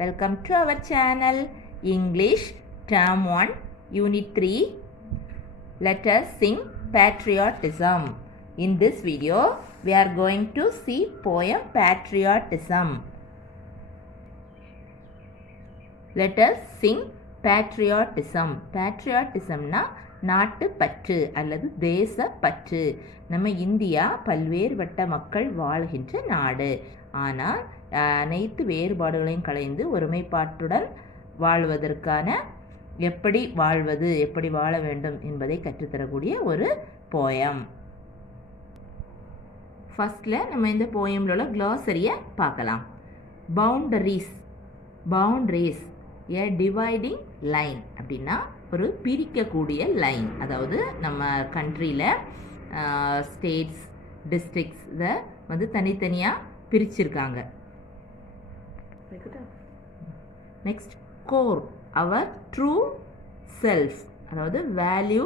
Welcome to our channel English Term 1 Unit 3. Let us sing Patriotism. In this video we are going to see poem Patriotism. Let us sing Patriotism. Patriotism na நாட்டுப்பற்று அல்லது தேசப்பற்று. நம்ம இந்தியா பல்வேறு வட்ட மக்கள் வாழ்கின்ற நாடு. ஆனால் அனைத்து வேறுபாடுகளையும் களைந்து ஒருமைப்பாட்டுடன் வாழ்வதற்கான எப்படி வாழ்வது, எப்படி வாழ வேண்டும் என்பதை கற்றுத்தரக்கூடிய ஒரு போயம். ஃபர்ஸ்ட்ல நம்ம இந்த போயம்ல உள்ள க்ளாசரியை பார்க்கலாம். பவுண்டரிஸ், பவுண்டரிஸ் ஏ டிவைடிங் லைன் அப்படின்னா ஒரு பிரிக்கக்கூடிய லைன். அதாவது நம்ம கண்ட்ரியில் ஸ்டேட்ஸ் டிஸ்ட்ரிக்ஸ் இதை வந்து தனித்தனியாக பிரிச்சிருக்காங்க. Next core our true self, அதாவது வேல்யூ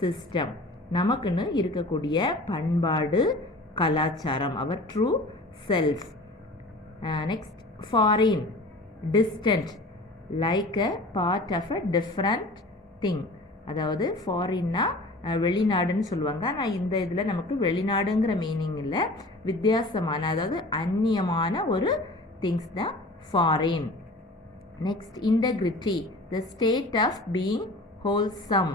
சிஸ்டம், நமக்குன்னு இருக்கக்கூடிய பண்பாடு கலாச்சாரம், our true self. Next foreign, distant, like a part of a different thing. அதாவது ஃபாரின்னா வெளிநாடுன்னு சொல்லுவாங்க. ஆனால் இந்த இதில் நமக்கு வெளிநாடுங்கிற மீனிங் இல்லை, வித்தியாசமான அதாவது அந்நியமான ஒரு திங்ஸ் தான் foreign. Next integrity, the state of being wholesome.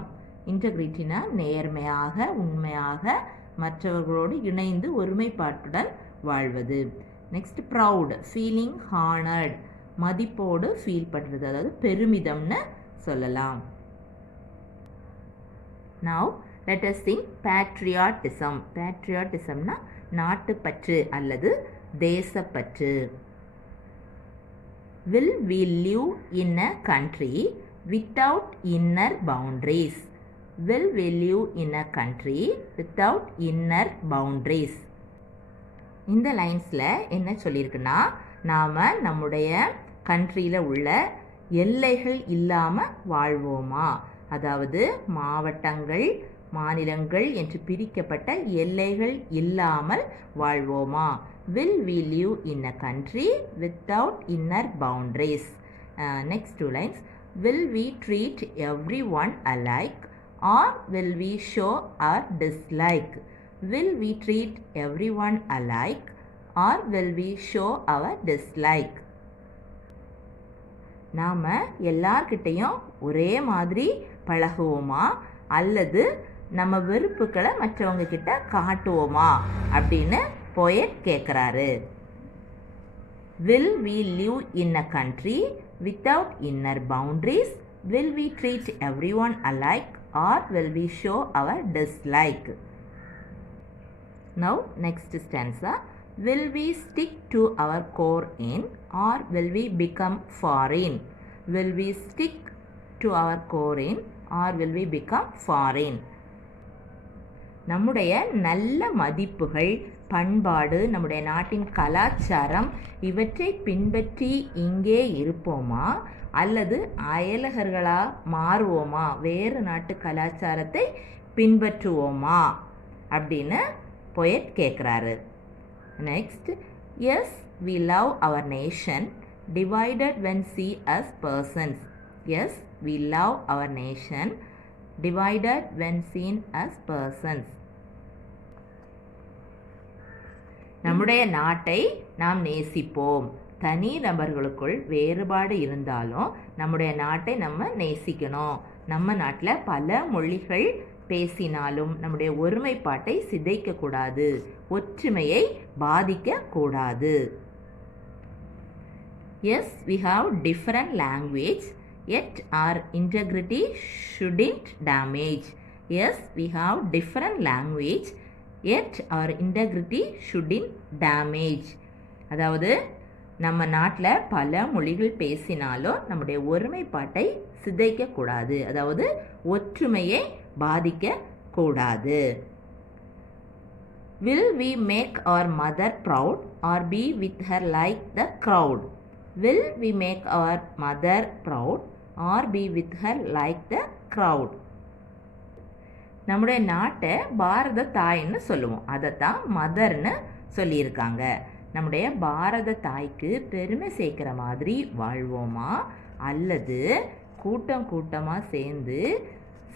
இன்டெகிரிட்டினா நேர்மையாக, உண்மையாக, மற்றவர்களோடு இணைந்து ஒருமைப்பாட்டுடன் வாழ்வது. நெக்ஸ்ட் ப்ரவுட், ஃபீலிங் ஹானர்ட், மதிப்போடு ஃபீல் பண்ணுறது, அதாவது பெருமிதம்னு சொல்லலாம். Now let us sing patriotism. Patriotismனா நாட்டுப்பற்று அல்லது தேசப்பற்று. Will we live in a country without inner boundaries? Will we live in a country without inner boundaries? இந்த லைன்ஸில் என்ன சொல்லியிருக்குன்னா, நாம் நம்முடைய கண்ட்ரியில் உள்ள எல்லைகள் இல்லாமல் வாழ்வோமா, அதாவது மாவட்டங்கள் மாநிலங்கள் என்று பிரிக்கப்பட்ட எல்லைகள் இல்லாமல் வாழ்வோமா. Will we live in a country without inner boundaries? Next two lines. Will we treat everyone alike or will we show our dislike? Will we treat everyone alike or will we show our dislike? நாம் எல்லார்கிட்டையும் ஒரே மாதிரி பழகுவோமா அல்லது நம்ம வெறுப்புகளை மற்றவங்க கிட்ட காட்டுவோமா அப்படின்னு போயட் கேட்குறாரு. Will we live in a country without inner boundaries? Will we treat everyone alike or will we show our dislike? Now next stanza. Will we stick to our core in or will we become foreign? Will we stick to our core in or will we become foreign? நம்முடைய நல்ல மதிப்புகள், பண்பாடு, நம்முடைய நாட்டின் கலாச்சாரம் இவற்றை பின்பற்றி இங்கே இருப்போமா அல்லது அயலகர்களாக மாறுவோமா, வேறு நாட்டு கலாச்சாரத்தை பின்பற்றுவோமா அப்படின்னு போயட் கேட்குறாரு. Next, yes, we love our nation, divided when see us persons. Yes, we love our nation, divided when seen as persons. நம்முடைய நாட்டை நாம் நேசிப்போம். தனி நபர்களுக்குள் வேறுபாடு இருந்தாலும் நம்முடைய நாட்டை நம்ம நேசிக்கணும். நம்ம நாட்டில் பல மொழிகள் பேசினாலும் நம்முடைய ஒருமைப்பாட்டை சிதைக்கக்கூடாது, ஒற்றுமையை பாதிக்கக்கூடாது. Yes, we have different language, yet our integrity shouldn't damage. Yes, we have different language, yet our integrity shouldn't damage. அதாவது நம்ம நாட்டில் பல மொழிகள் பேசினாலும் நம்முடைய ஒருமைப்பாட்டை சிதைக்கக்கூடாது, அதாவது ஒற்றுமையை பாதிக்கக்கூடாது. Will we make our mother proud or be with her like the crowd? Will we make our mother proud or be with her like the crowd? நம்முடைய நாட்டை பாரத தாய்ன்னு சொல்லுவோம், அதைத்தான் மதர்னு சொல்லியிருக்காங்க. நம்முடைய பாரத தாய்க்கு பெருமை சேர்க்கிற மாதிரி வாழ்வோமா, அல்லது கூட்டம் கூட்டமாக சேர்ந்து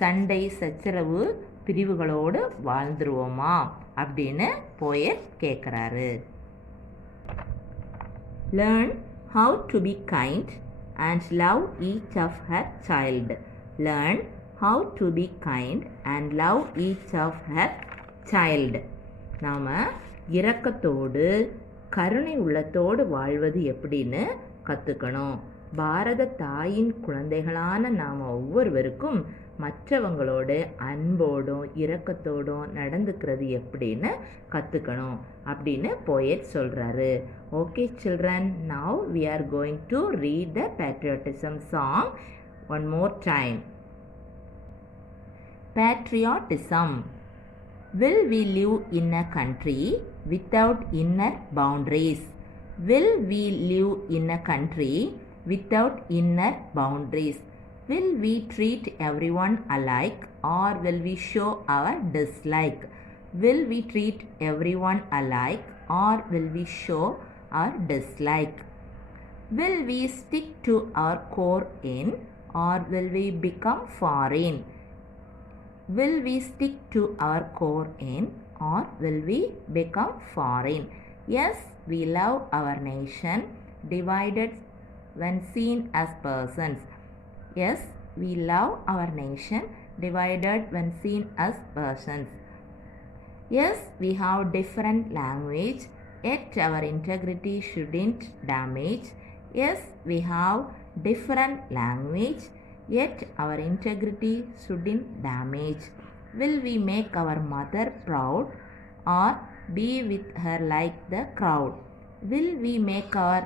சண்டை சச்சரவு பிரிவுகளோடு வாழ்ந்துருவோமா அப்படின்னு போயட் கேட்குறாரு. Learn how to be kind and love each of her child. Learn how to be kind and love each of her child. நாம் இரக்கத்தோடு கருணை உள்ளத்தோடு வாழ்வது எப்படின்னு கற்றுக்கணும். பாரத தாயின் குழந்தைகளான நாம் ஒவ்வொருவருக்கும் மற்றவங்களோடு அன்போடும் இரக்கத்தோடும் நடந்துக்கிறது எப்படின்னு கற்றுக்கணும் அப்படின்னு போயட் சொல்கிறாரு. Okay children, now we are going to read the patriotism song one more time. Patriotism. Will we live in a country without inner boundaries? Will we live in a country without inner boundaries? Will we treat everyone alike, or will we show our dislike? Will we treat everyone alike, or will we show our dislike? Will we stick to our core in, or will we become foreign? Will we stick to our core in, or will we become foreign? Yes, we love our nation, divided when seen as persons. Yes, we love our nation, divided when seen as persons. Yes, we have different language, yet our integrity shouldn't damage. Yes, we have different language, yet our integrity shouldn't damage. Will we make our mother proud, or be with her like the crowd? Will we make our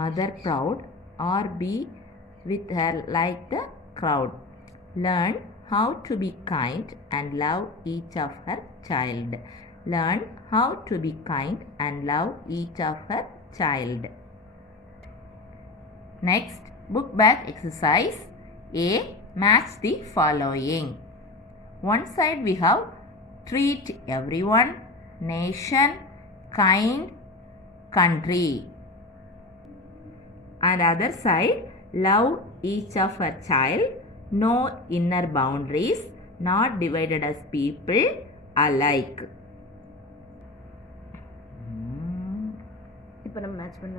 mother proud, or be with her like the crowd? Learn how to be kind and love each of her child. Learn how to be kind and love each of her child. Next, book back exercise A. Match the following. One side we have treat everyone, nation, kind, country. And other side, love each of her child, no inner boundaries, not divided as people, alike. இப்போ நம்ம மேட்ச் பண்ண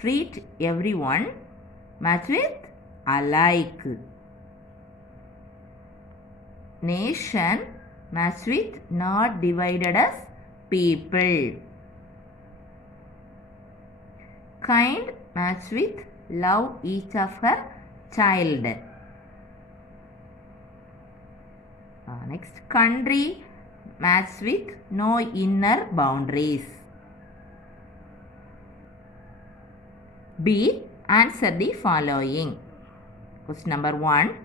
treat everyone, match with alike. Nation, match with not divided as people. Kind, match with love each of her child. Next, country, match with no inner boundaries. B. Answer the following. Question number 1.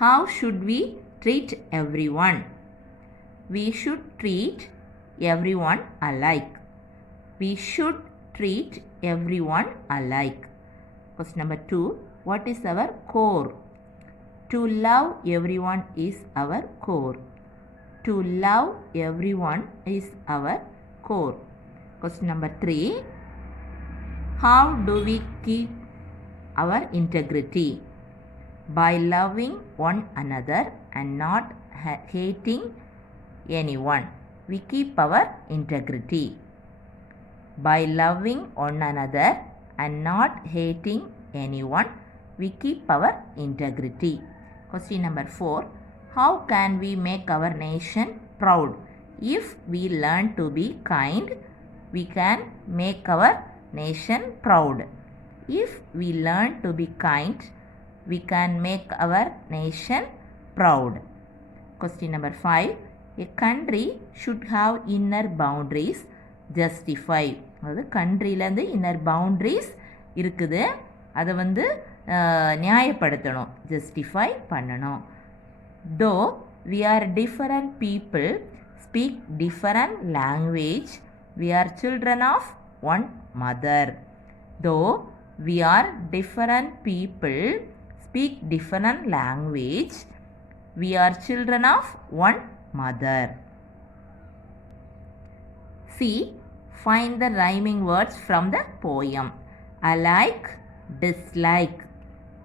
How should we treat everyone? We should treat everyone alike. We should treat everyone alike. Question number 2. What is our core? To love everyone is our core. To love everyone is our core. Question number 3. How do we keep our integrity? By loving one another and not hating anyone. We keep our integrity. By loving one another and not hating anyone, we keep our integrity. Question number 4. How can we make our nation proud? If we learn to be kind, we can make our nation proud. If we learn to be kind, we can make our nation proud. Question number 5. A country should have inner boundaries. Justify. அதாவது கண்ட்ரிலேருந்து inner boundaries இருக்குது, அதை நியாயப்படுத்தணும், ஜஸ்டிஃபை பண்ணணும். தோ we are different people, speak different language, we are children of one mother. Though we are different people, speak different language, We are children of one mother. See, find the rhyming words from the poem. Alike, dislike,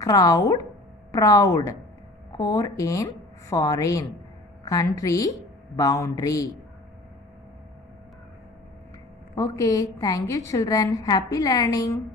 crowd, proud, foreign, foreign, country, boundary. Okay, thank you children. Happy learning.